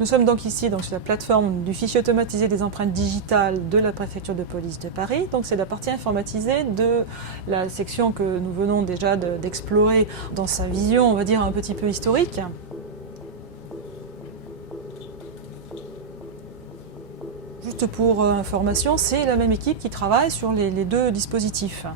Nous sommes donc ici sur la plateforme du fichier automatisé des empreintes digitales de la préfecture de police de Paris. Donc c'est la partie informatisée de la section que nous venons déjà d'explorer dans sa vision, on va dire, un petit peu historique. Juste pour information, c'est la même équipe qui travaille sur les deux dispositifs.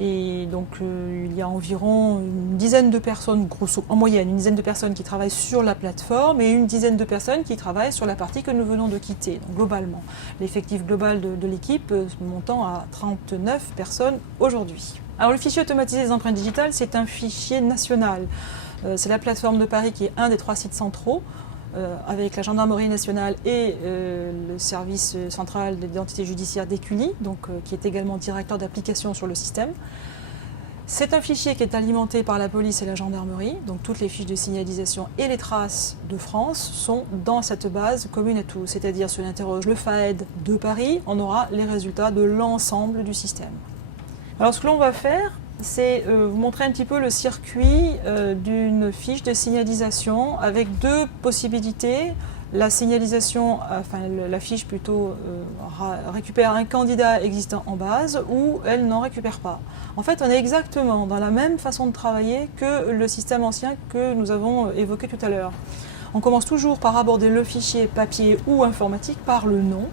Et donc il y a environ une dizaine de personnes, en moyenne, une dizaine de personnes qui travaillent sur la plateforme et une dizaine de personnes qui travaillent sur la partie que nous venons de quitter, donc globalement. L'effectif global de l'équipe montant à 39 personnes aujourd'hui. Alors le fichier automatisé des empreintes digitales, c'est un fichier national. C'est la plateforme de Paris qui est un des 3 sites centraux, avec la gendarmerie nationale et le service central de l'identité judiciaire d'Écully, qui est également directeur d'application sur le système. C'est un fichier qui est alimenté par la police et la gendarmerie, donc toutes les fiches de signalisation et les traces de France sont dans cette base commune à tous. C'est-à-dire, si on interroge le FAED de Paris, on aura les résultats de l'ensemble du système. Alors ce que l'on va faire, c'est vous montrer un petit peu le circuit d'une fiche de signalisation avec deux possibilités. La signalisation, la fiche plutôt, récupère un candidat existant en base ou elle n'en récupère pas. En fait, on est exactement dans la même façon de travailler que le système ancien que nous avons évoqué tout à l'heure. On commence toujours par aborder le fichier papier ou informatique par le nom.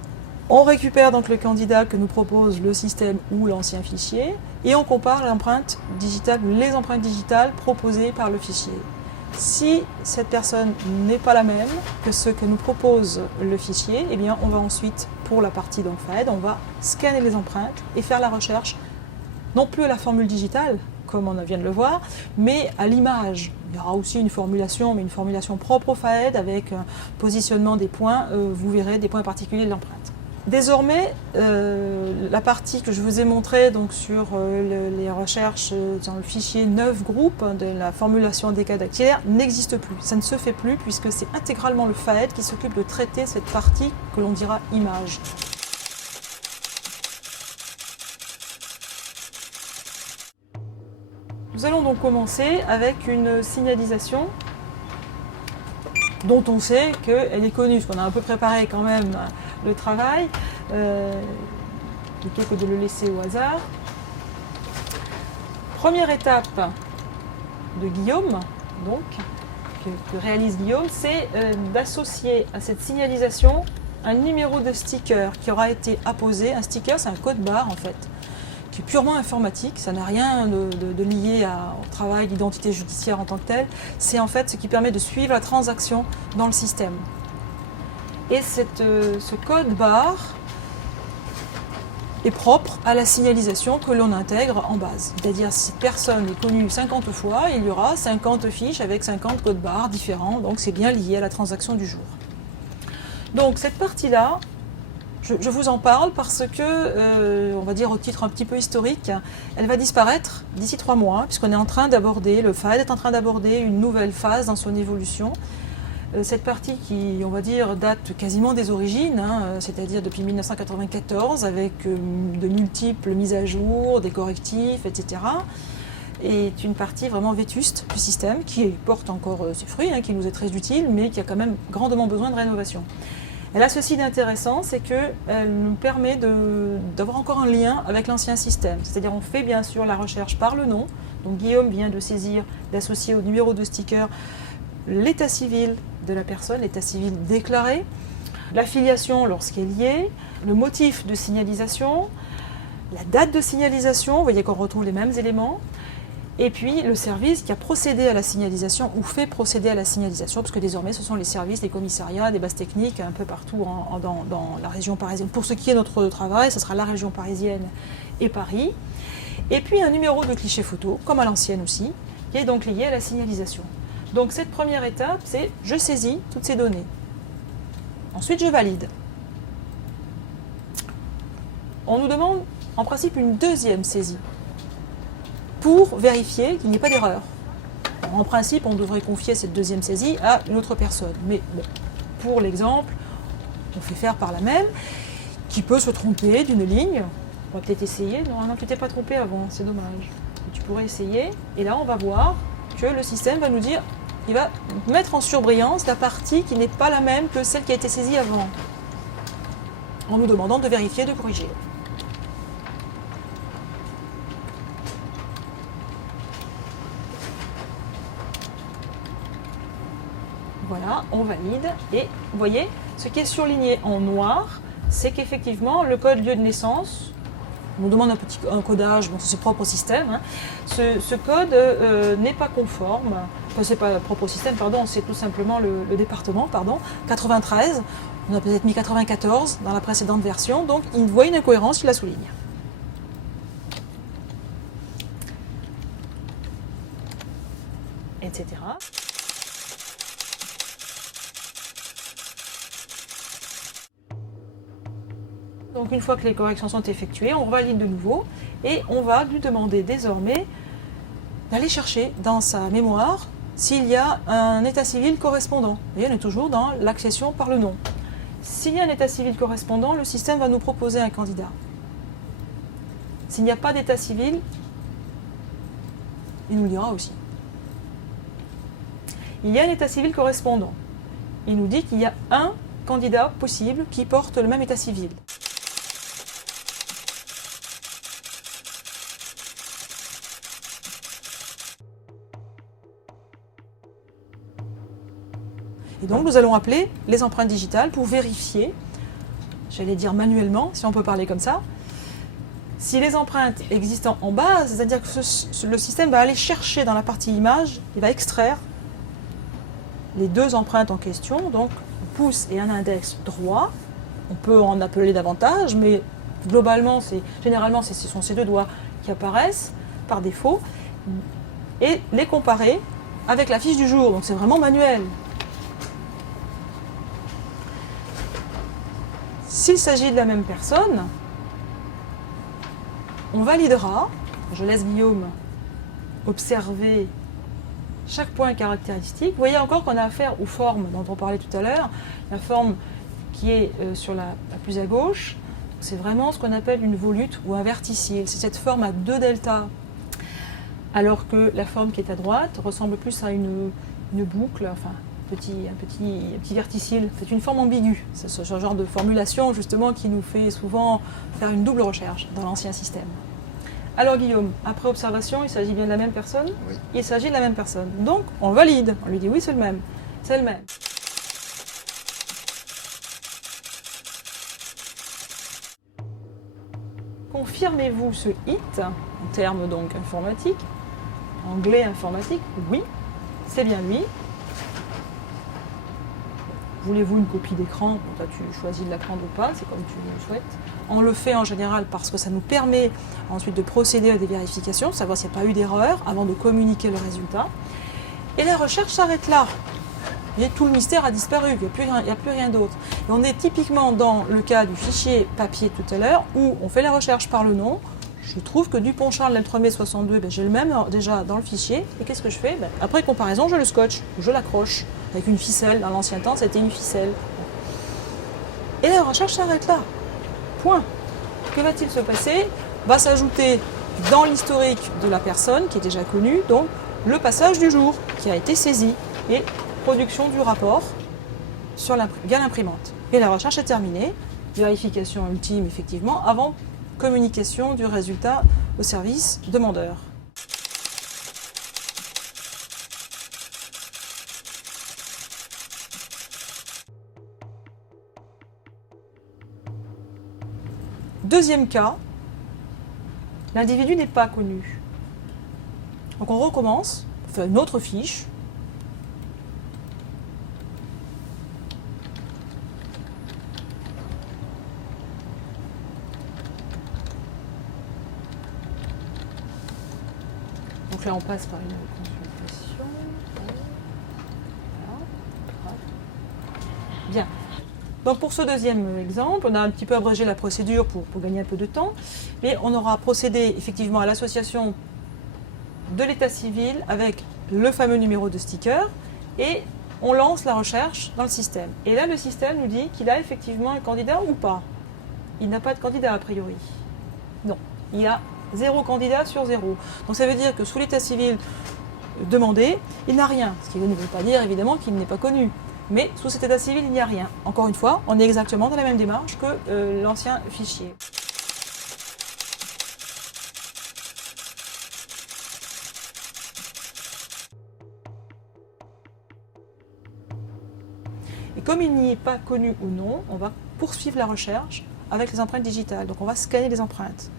On récupère donc le candidat que nous propose le système ou l'ancien fichier et on compare les empreintes digitales proposées par le fichier. Si cette personne n'est pas la même que ce que nous propose le fichier, eh bien on va ensuite, pour la partie donc FAED, on va scanner les empreintes et faire la recherche, non plus à la formule digitale, comme on vient de le voir, mais à l'image. Il y aura aussi une formulation, mais une formulation propre au FAED avec un positionnement des points, vous verrez des points particuliers de l'empreinte. Désormais, la partie que je vous ai montrée donc, sur les recherches dans le fichier 9 groupes de la formulation des cas dactylaires n'existe plus. Ça ne se fait plus puisque c'est intégralement le FAED qui s'occupe de traiter cette partie que l'on dira image. Nous allons donc commencer avec une signalisation dont on sait qu'elle est connue, parce qu'on a un peu préparé quand même le travail, plutôt que de le laisser au hasard. Première étape de Guillaume, donc, que réalise Guillaume, c'est d'associer à cette signalisation un numéro de sticker qui aura été apposé. Un sticker, c'est un code barre en fait, qui est purement informatique, ça n'a rien de lié au travail d'identité judiciaire en tant que tel. C'est en fait ce qui permet de suivre la transaction dans le système. Et ce code barre est propre à la signalisation que l'on intègre en base. C'est-à-dire si cette personne est connue 50 fois, il y aura 50 fiches avec 50 codes barres différents, donc c'est bien lié à la transaction du jour. Donc cette partie-là, je vous en parle parce que, on va dire au titre un petit peu historique, elle va disparaître d'ici 3 mois, puisqu'on est en train d'aborder, le FAED est en train d'aborder une nouvelle phase dans son évolution. Cette partie qui, on va dire, date quasiment des origines, c'est-à-dire depuis 1994, avec de multiples mises à jour, des correctifs, etc., est une partie vraiment vétuste du système, qui porte encore ses fruits, qui nous est très utile, mais qui a quand même grandement besoin de rénovation. Elle a ceci d'intéressant, c'est qu'elle nous permet d'avoir encore un lien avec l'ancien système. C'est-à-dire on fait bien sûr la recherche par le nom. Donc Guillaume vient de saisir, d'associer au numéro de sticker l'état civil de la personne, l'état civil déclaré, l'affiliation lorsqu'elle est liée, le motif de signalisation, la date de signalisation, vous voyez qu'on retrouve les mêmes éléments, et puis le service qui a procédé à la signalisation ou fait procéder à la signalisation, parce que désormais ce sont les services, les commissariats, des bases techniques un peu partout dans la région parisienne. Pour ce qui est notre travail, ce sera la région parisienne et Paris. Et puis un numéro de cliché photo, comme à l'ancienne aussi, qui est donc lié à la signalisation. Donc cette première étape, c'est je saisis toutes ces données. Ensuite, je valide. On nous demande en principe une deuxième saisie pour vérifier qu'il n'y ait pas d'erreur. En principe, on devrait confier cette deuxième saisie à une autre personne. Mais bon, pour l'exemple, on fait faire par la même, qui peut se tromper d'une ligne. On va peut-être essayer. Normalement, tu t'es pas trompé avant, c'est dommage. Tu pourrais essayer, et là, on va voir que le système va nous dire il va mettre en surbrillance la partie qui n'est pas la même que celle qui a été saisie avant, en nous demandant de vérifier, de corriger. Voilà, on valide. Et vous voyez, ce qui est surligné en noir, c'est qu'effectivement, le code lieu de naissance, on nous demande un codage, bon, c'est propre au système, hein. Ce code n'est pas conforme, enfin, c'est pas propre au système, pardon, c'est tout simplement le département, pardon, 93, on a peut-être mis 94 dans la précédente version, donc il voit une incohérence, il la souligne. Etc. Donc une fois que les corrections sont effectuées, on valide de nouveau et on va lui demander désormais d'aller chercher dans sa mémoire s'il y a un état civil correspondant. Et on est toujours dans l'accession par le nom. S'il y a un état civil correspondant, le système va nous proposer un candidat. S'il n'y a pas d'état civil, il nous le dira aussi. Il y a un état civil correspondant. Il nous dit qu'il y a un candidat possible qui porte le même état civil. Et donc nous allons appeler les empreintes digitales pour vérifier, j'allais dire manuellement, si on peut parler comme ça, si les empreintes existent en base, c'est-à-dire que le système va aller chercher dans la partie image, il va extraire les deux empreintes en question, donc un pouce et un index droit. On peut en appeler davantage, mais globalement, généralement, ce sont ces deux doigts qui apparaissent par défaut, et les comparer avec la fiche du jour, donc c'est vraiment manuel. S'il s'agit de la même personne, on validera, je laisse Guillaume observer chaque point caractéristique. Vous voyez encore qu'on a affaire aux formes dont on parlait tout à l'heure. La forme qui est sur la plus à gauche, c'est vraiment ce qu'on appelle une volute ou un verticille. C'est cette forme à 2 deltas. Alors que la forme qui est à droite ressemble plus à une boucle, enfin un petit verticille. C'est une forme ambiguë. C'est ce genre de formulation justement qui nous fait souvent faire une double recherche dans l'ancien système. Alors Guillaume, après observation, il s'agit bien de la même personne? Oui. Il s'agit de la même personne. Donc on valide. On lui dit oui, c'est le même. C'est le même. Confirmez-vous ce hit, en termes donc informatiques, anglais informatique? Oui, c'est bien lui. Voulez-vous une copie d'écran? Bon, toi, tu choisis de la prendre ou pas, c'est comme tu le souhaites. On le fait en général parce que ça nous permet ensuite de procéder à des vérifications, savoir s'il n'y a pas eu d'erreur avant de communiquer le résultat. Et la recherche s'arrête là. Et tout le mystère a disparu, il n'y a plus rien d'autre. Et on est typiquement dans le cas du fichier papier tout à l'heure, où on fait la recherche par le nom. Je trouve que Dupont-Charles L3M 62, j'ai le même déjà dans le fichier. Et qu'est-ce que je fais? Après comparaison, je le scotche, ou je l'accroche avec une ficelle. Dans l'ancien temps, c'était une ficelle. Et la recherche s'arrête là. Point. Que va-t-il se passer? Va s'ajouter dans l'historique de la personne, qui est déjà connue, donc le passage du jour, qui a été saisi, et production du rapport via l'imprimante. Et la recherche est terminée. Vérification ultime, effectivement, avant communication du résultat au service demandeur. Deuxième cas, l'individu n'est pas connu. Donc on recommence, on fait une autre fiche. Donc là, on passe par une consultation. Voilà. Bien. Donc pour ce deuxième exemple, on a un petit peu abrégé la procédure pour gagner un peu de temps, mais on aura procédé effectivement à l'association de l'état civil avec le fameux numéro de sticker et on lance la recherche dans le système. Et là, le système nous dit qu'il a effectivement un candidat ou pas. Il n'a pas de candidat a priori. Non, il a 0 candidat sur 0. Donc ça veut dire que sous l'état civil, demandé, il n'a rien. Ce qui ne veut pas dire évidemment qu'il n'est pas connu. Mais sous cet état civil, il n'y a rien. Encore une fois, on est exactement dans la même démarche que l'ancien fichier. Et comme il n'y est pas connu ou non, on va poursuivre la recherche avec les empreintes digitales. Donc on va scanner les empreintes.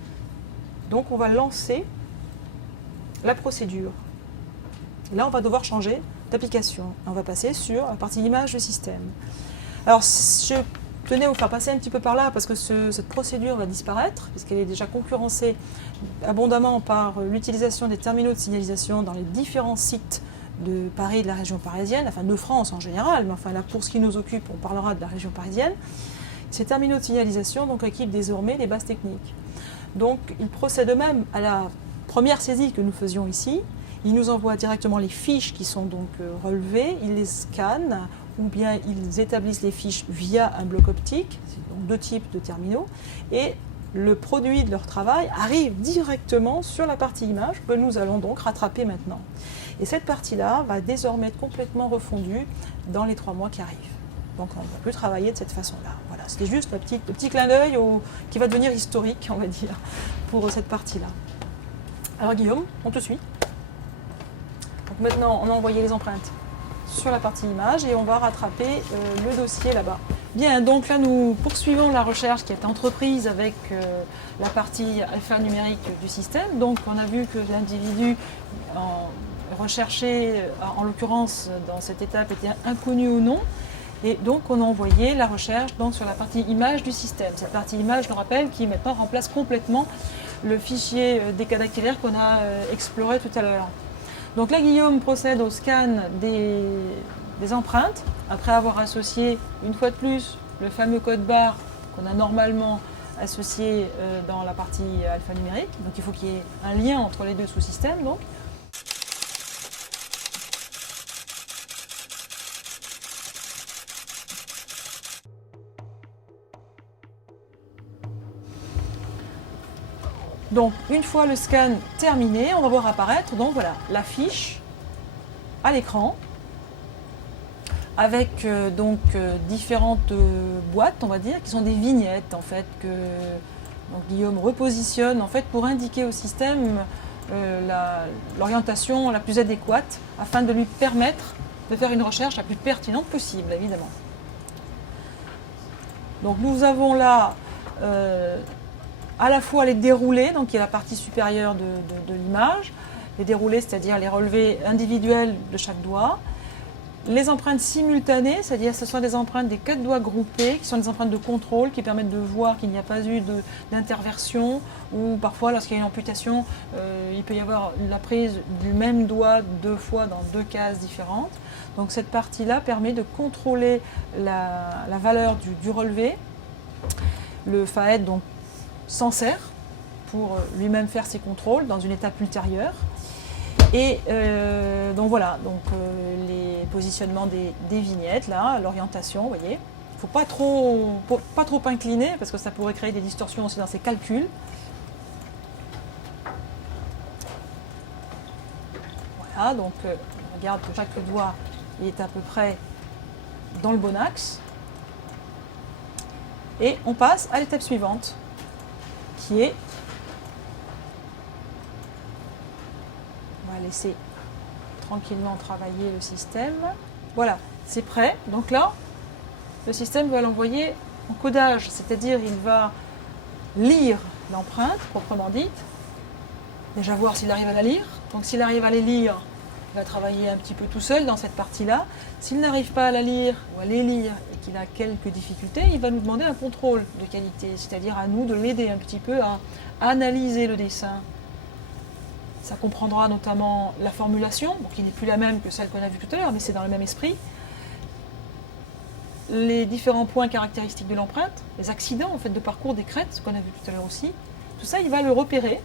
Donc on va lancer la procédure. Là, on va devoir changer d'application. On va passer sur la partie image du système. Alors, je tenais à vous faire passer un petit peu par là parce que cette procédure va disparaître puisqu'elle est déjà concurrencée abondamment par l'utilisation des terminaux de signalisation dans les différents sites de Paris et de la région parisienne, enfin de France en général, mais enfin là, pour ce qui nous occupe, on parlera de la région parisienne. Ces terminaux de signalisation donc, équipent désormais les bases techniques. Donc, ils procèdent eux-mêmes à la première saisie que nous faisions ici. Ils nous envoient directement les fiches qui sont donc relevées, ils les scannent ou bien ils établissent les fiches via un bloc optique, c'est donc deux types de terminaux, et le produit de leur travail arrive directement sur la partie image que nous allons donc rattraper maintenant. Et cette partie-là va désormais être complètement refondue dans les 3 mois qui arrivent. Donc on ne va plus travailler de cette façon-là. Voilà, c'était juste le petit clin d'œil qui va devenir historique, on va dire, pour cette partie-là. Alors Guillaume, on te suit. Donc maintenant, on a envoyé les empreintes sur la partie image et on va rattraper le dossier là-bas. Bien, donc là, nous poursuivons la recherche qui est entreprise avec la partie alphanumérique du système. Donc on a vu que l'individu recherché, en l'occurrence dans cette étape, était inconnu ou non. Et donc on a envoyé la recherche donc, sur la partie image du système. Cette partie image, je le rappelle, qui maintenant remplace complètement le fichier décadactylaire qu'on a exploré tout à l'heure. Donc là, Guillaume procède au scan des empreintes, après avoir associé, une fois de plus, le fameux code barre qu'on a normalement associé dans la partie alphanumérique. Donc il faut qu'il y ait un lien entre les deux sous-systèmes. Donc. Donc, une fois le scan terminé, on va voir apparaître donc, voilà, la fiche à l'écran avec différentes boîtes, on va dire, qui sont des vignettes en fait, que donc, Guillaume repositionne en fait, pour indiquer au système l'orientation la plus adéquate afin de lui permettre de faire une recherche la plus pertinente possible, évidemment. Donc, nous avons là à la fois les déroulés, donc qui est la partie supérieure de l'image, les déroulés, c'est-à-dire les relevés individuels de chaque doigt, les empreintes simultanées, c'est-à-dire ce sont des empreintes des 4 doigts groupés, qui sont des empreintes de contrôle qui permettent de voir qu'il n'y a pas eu d'interversion, ou parfois lorsqu'il y a une amputation, il peut y avoir la prise du même doigt 2 fois dans 2 cases différentes. Donc cette partie-là permet de contrôler la valeur du relevé. Le FAED donc s'en sert pour lui-même faire ses contrôles dans une étape ultérieure. Et donc voilà, les positionnements des vignettes, là, l'orientation, vous voyez. Il ne faut pas trop incliner parce que ça pourrait créer des distorsions aussi dans ses calculs. Voilà, donc on regarde que chaque doigt est à peu près dans le bon axe. Et on passe à l'étape suivante, qui est, on va laisser tranquillement travailler le système. Voilà, c'est prêt. Donc là, le système va l'envoyer en codage, c'est-à-dire il va lire l'empreinte proprement dite, déjà voir s'il arrive à la lire. Donc s'il arrive à les lire, il va travailler un petit peu tout seul dans cette partie-là. S'il n'arrive pas à la lire ou à les lire et qu'il a quelques difficultés, il va nous demander un contrôle de qualité, c'est-à-dire à nous de l'aider un petit peu à analyser le dessin. Ça comprendra notamment la formulation, qui n'est plus la même que celle qu'on a vue tout à l'heure, mais c'est dans le même esprit. Les différents points caractéristiques de l'empreinte, les accidents en fait, de parcours des crêtes, ce qu'on a vu tout à l'heure aussi, tout ça, il va le repérer.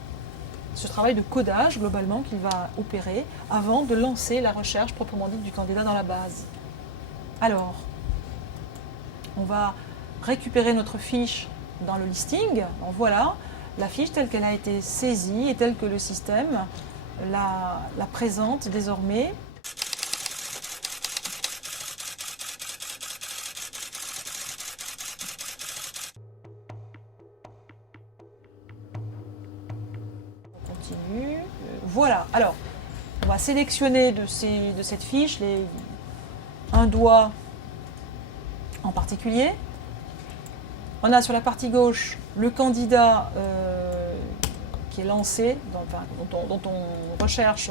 Ce travail de codage, globalement, qu'il va opérer avant de lancer la recherche proprement dite du candidat dans la base. Alors, on va récupérer notre fiche dans le listing. Donc voilà, la fiche telle qu'elle a été saisie et telle que le système la présente désormais. On continue. Voilà. Alors, on va sélectionner de cette fiche un doigt en particulier. On a sur la partie gauche le candidat qui est lancé, dont on recherche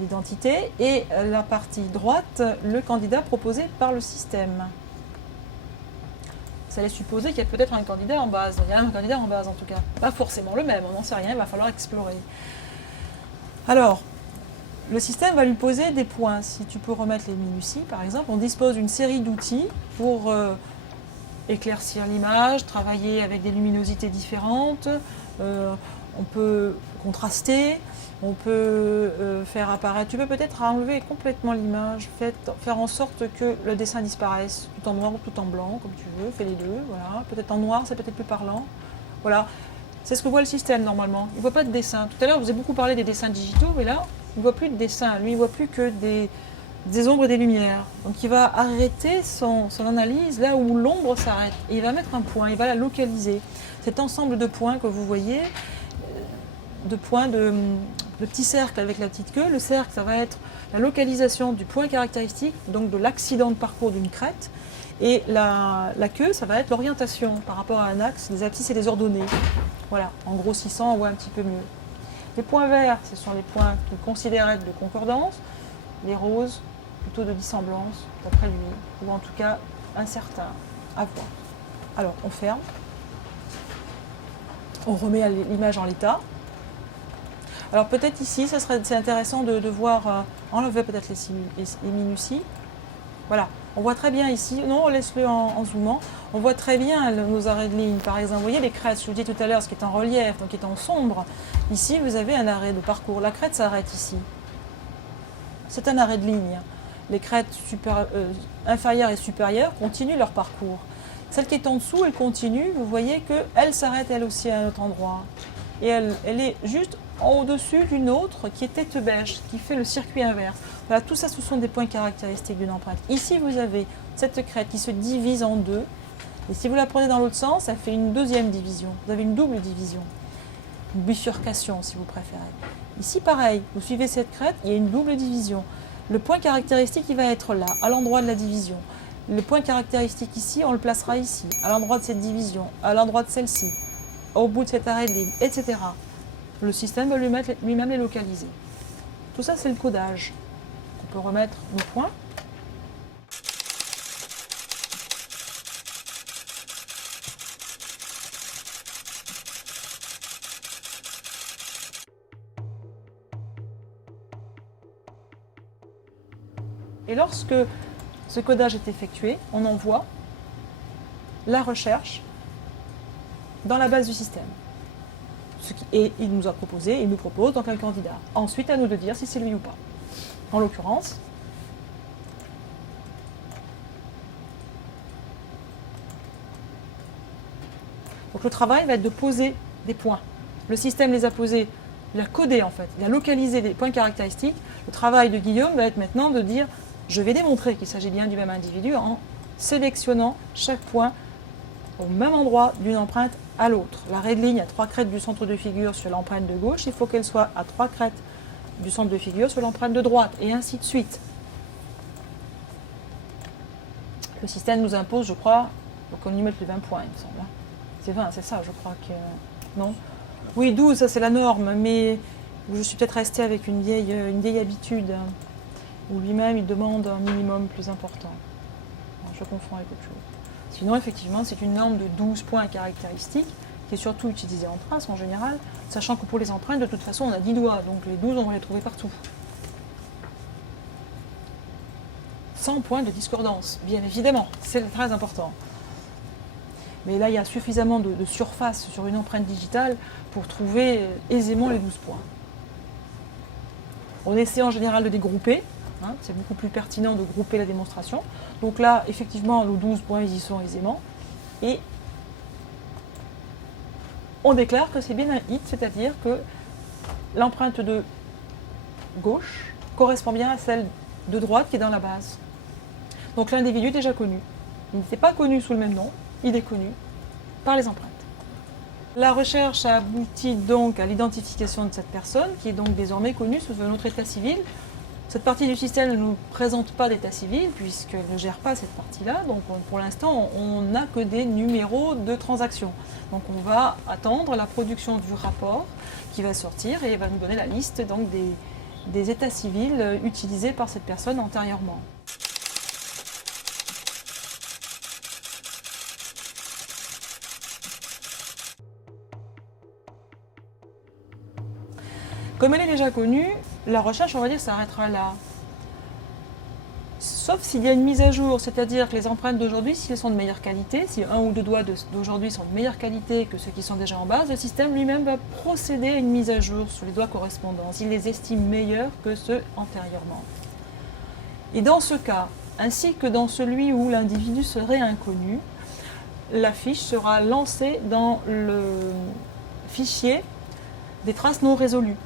l'identité, et la partie droite, le candidat proposé par le système. Ça laisse supposer qu'il y a peut-être un candidat en base. Il y a un candidat en base en tout cas. Pas forcément le même, on n'en sait rien, il va falloir explorer. Alors, le système va lui poser des points. Si tu peux remettre les minuties, par exemple, on dispose d'une série d'outils pour éclaircir l'image, travailler avec des luminosités différentes. On peut contraster, on peut faire apparaître. Tu peux peut-être enlever complètement l'image, faire en sorte que le dessin disparaisse, tout en noir ou tout en blanc, comme tu veux. Fais les deux, voilà. Peut-être en noir, c'est peut-être plus parlant. Voilà. C'est ce que voit le système normalement. Il ne voit pas de dessin. Tout à l'heure, vous avez beaucoup parlé des dessins digitaux, mais là, il ne voit plus de dessin. Lui, il ne voit plus que des ombres et des lumières. Donc il va arrêter son analyse là où l'ombre s'arrête. Et il va mettre un point, il va la localiser. Cet ensemble de points que vous voyez, de points de petits cercles avec la petite queue. Le cercle, ça va être la localisation du point caractéristique, donc de l'accident de parcours d'une crête. Et la queue, ça va être l'orientation par rapport à un axe, des abscisses et des ordonnées. Voilà, en grossissant, on voit un petit peu mieux. Les points verts, ce sont les points qu'il considère être de concordance. Les roses, plutôt de dissemblance, d'après lui, ou en tout cas incertain à voir. Alors, on ferme. On remet l'image en l'état. Alors peut-être ici, c'est intéressant de voir, enlever peut-être les minuties. Voilà, on voit très bien ici, non, laisse-le en zoomant, on voit très bien nos arrêts de ligne. Par exemple, vous voyez les crêtes, je vous dis tout à l'heure, ce qui est en relief, donc qui est en sombre. Ici, vous avez un arrêt de parcours. La crête s'arrête ici. C'est un arrêt de ligne. Les crêtes inférieures et supérieures continuent leur parcours. Celle qui est en dessous, elle continue. Vous voyez qu'elle s'arrête elle aussi à un autre endroit. Et elle est juste au-dessus d'une autre qui est tête bêche, qui fait le circuit inverse. Voilà, tout ça, ce sont des points caractéristiques d'une empreinte. Ici, vous avez cette crête qui se divise en deux. Et si vous la prenez dans l'autre sens, ça fait une deuxième division. Vous avez une double division. Une bifurcation, si vous préférez. Ici, pareil, vous suivez cette crête, il y a une double division. Le point caractéristique, il va être là, à l'endroit de la division. Le point caractéristique ici, on le placera ici, à l'endroit de cette division, à l'endroit de celle-ci, au bout de cet arrêt de ligne, etc. Le système va lui-même les localiser. Tout ça, c'est le codage. On peut remettre nos points. Et lorsque ce codage est effectué, on envoie la recherche dans la base du système. Et il nous propose donc un candidat. Ensuite, à nous de dire si c'est lui ou pas. En l'occurrence, donc le travail va être de poser des points. Le système les a posés, il a codé en fait, il a localisé des points caractéristiques. Le travail de Guillaume va être maintenant de dire je vais démontrer qu'il s'agit bien du même individu en sélectionnant chaque point au même endroit d'une empreinte à l'autre. L'arrêt de ligne à 3 crêtes du centre de figure sur l'empreinte de gauche, il faut qu'elle soit à 3 crêtes du centre de figure sur l'empreinte de droite, et ainsi de suite. Le système nous impose, je crois, qu'on y mette les 20 points, il me semble. C'est 20, c'est ça, je crois que... Non ? Oui, 12, ça c'est la norme, mais je suis peut-être restée avec une vieille habitude, où lui-même il demande un minimum plus important. Non, je confonds avec autre chose. Sinon, effectivement, c'est une norme de 12 points caractéristiques, qui est surtout utilisée en trace en général, sachant que pour les empreintes, de toute façon, on a 10 doigts, donc les 12, on va les trouver partout. 100 points de discordance, bien évidemment, c'est très important. Mais là, il y a suffisamment de surface sur une empreinte digitale pour trouver aisément les 12 points. On essaie en général de dégrouper, hein, c'est beaucoup plus pertinent de grouper la démonstration. Donc là, effectivement, nos 12 points, ils y sont aisément. Et on déclare que c'est bien un hit, c'est-à-dire que l'empreinte de gauche correspond bien à celle de droite qui est dans la base. Donc l'individu est déjà connu. Il n'était pas connu sous le même nom, il est connu par les empreintes. La recherche aboutit donc à l'identification de cette personne, qui est donc désormais connue sous un autre état civil. Cette partie du système ne nous présente pas d'état civil, puisqu'elle ne gère pas cette partie-là. Donc pour l'instant, on n'a que des numéros de transactions. Donc on va attendre la production du rapport qui va sortir et va nous donner la liste donc, des états civils utilisés par cette personne antérieurement. Comme elle est déjà connue, la recherche, on va dire, s'arrêtera là. Sauf s'il y a une mise à jour, c'est-à-dire que les empreintes d'aujourd'hui, si elles sont de meilleure qualité, si un ou deux doigts d'aujourd'hui sont de meilleure qualité que ceux qui sont déjà en base, le système lui-même va procéder à une mise à jour sur les doigts correspondants, s'il les estime meilleurs que ceux antérieurement. Et dans ce cas, ainsi que dans celui où l'individu serait inconnu, la fiche sera lancée dans le fichier des traces non résolues.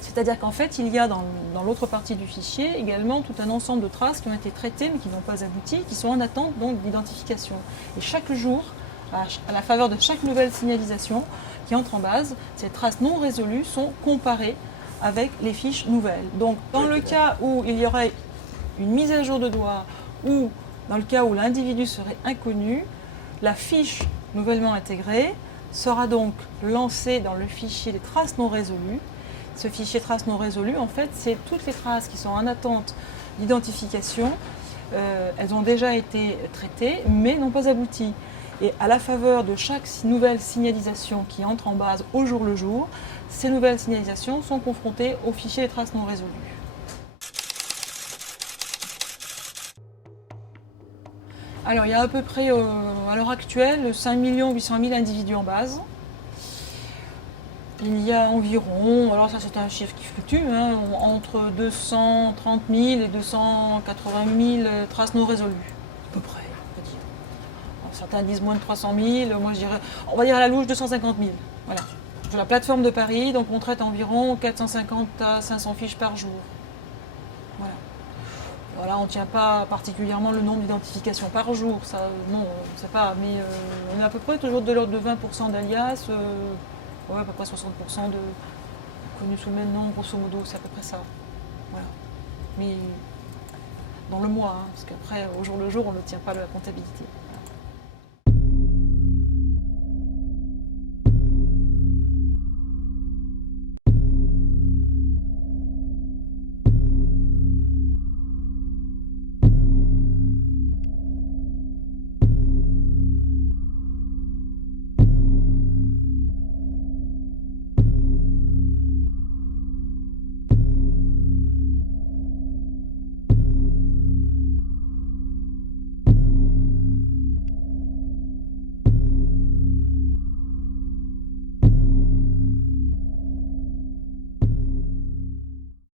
C'est-à-dire qu'en fait, il y a dans l'autre partie du fichier également tout un ensemble de traces qui ont été traitées mais qui n'ont pas abouti, qui sont en attente donc d'identification. Et chaque jour, à la faveur de chaque nouvelle signalisation qui entre en base, ces traces non résolues sont comparées avec les fiches nouvelles. Donc dans le cas où il y aurait une mise à jour de doigt ou dans le cas où l'individu serait inconnu, la fiche nouvellement intégrée sera donc lancée dans le fichier des traces non résolues. Ce fichier traces non résolues, en fait, c'est toutes les traces qui sont en attente d'identification. Elles ont déjà été traitées, mais n'ont pas abouti. Et à la faveur de chaque nouvelle signalisation qui entre en base au jour le jour, ces nouvelles signalisations sont confrontées au fichier des traces non résolues. Alors, il y a à peu près, à l'heure actuelle, 5 800 000 individus en base. Il y a environ, alors ça c'est un chiffre qui fluctue, hein, entre 230 000 et 280 000 traces non résolues, à peu près, on va dire. Alors, certains disent moins de 300 000, moi je dirais, on va dire à la louche 250 000. Voilà. Sur la plateforme de Paris, donc on traite environ 450 à 500 fiches par jour. Voilà. Voilà, on ne tient pas particulièrement le nombre d'identifications par jour, ça, non, on ne sait pas, mais on est à peu près toujours de l'ordre de 20% d'alias. Ouais, à peu près 60% de connus sous le même nom, grosso modo, c'est à peu près ça. Voilà. Mais dans le mois, hein, parce qu'après, au jour le jour, on ne tient pas la comptabilité.